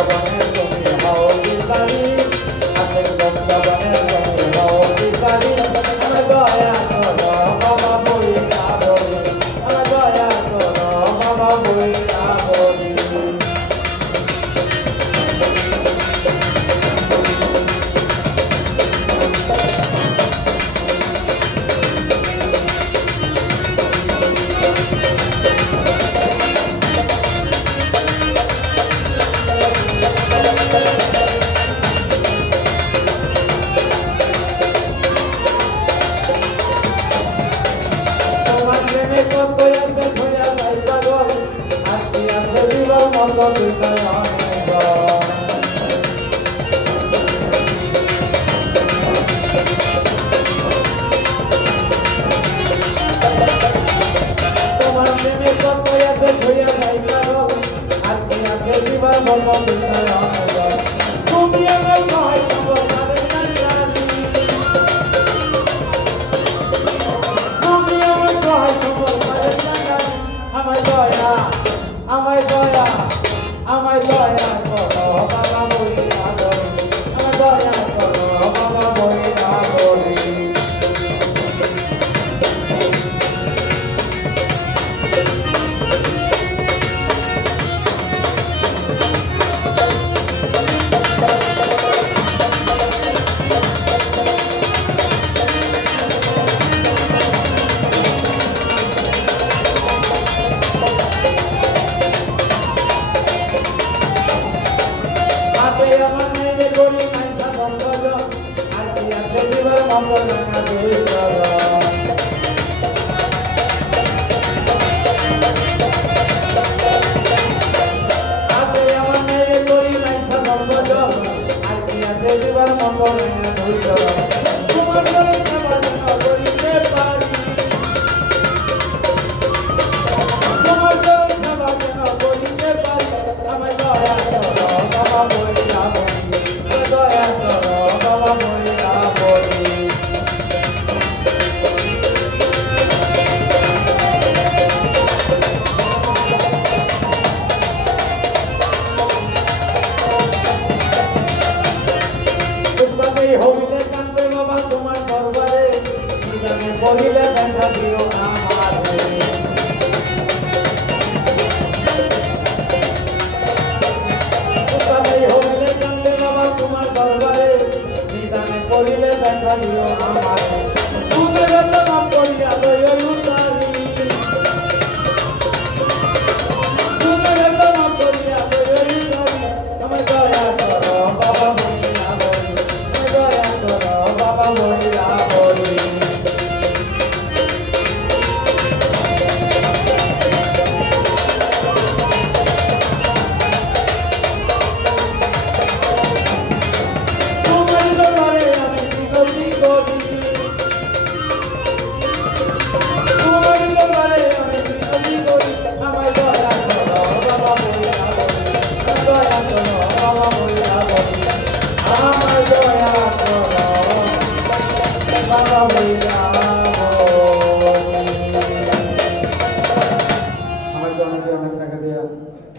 বনের তুমি হও বিচারি আশেক বন্ধা বনের তুমি হও বিচারি আমার দয়া করো বাবা বইরা বলি আমার দয়া করো বাবা বইরা বলি আমায় দয়া করো বাবা বইরা বলি আমায় দয়া করো বাবা বইরা বলি আমার মেয়ে গরি মাইসা বন্ধ আর কি আছে দিবার মঙ্গল না দুই আমার মেয়ে গরি মাইসা বন্ধ আর কি আছে দিবার মঙ্গল না দুই তোমার ঘরে সেবা যেন করিতে পারি তোমার ঘরে সেবা যেন করিতে পারি আমায় দয়া করো বাবা বইরা বলি দয়া করো বাবা বইরা বলি হইলে কান্দে বাবা তোমার দরবারে নিদানে বলিলে দেখা দিও আমারে হইলে কান্দে বাবা তোমার দরবারে নিদানে বলিলে দেখা দিও আমারে তুমি যত নাম করিয়া লইও উতারি তুমি যত নাম করিয়া লইও উতারি আমার দয়া করো বাবা বইরা বলি দয়া করো বাবা বইরা বলি তোমার দরবারে আমি বিনতি করি তোমার দরবারে আমি বিনতি করি আমায় দয়া করো বাবা বইরা বলি দয়া করো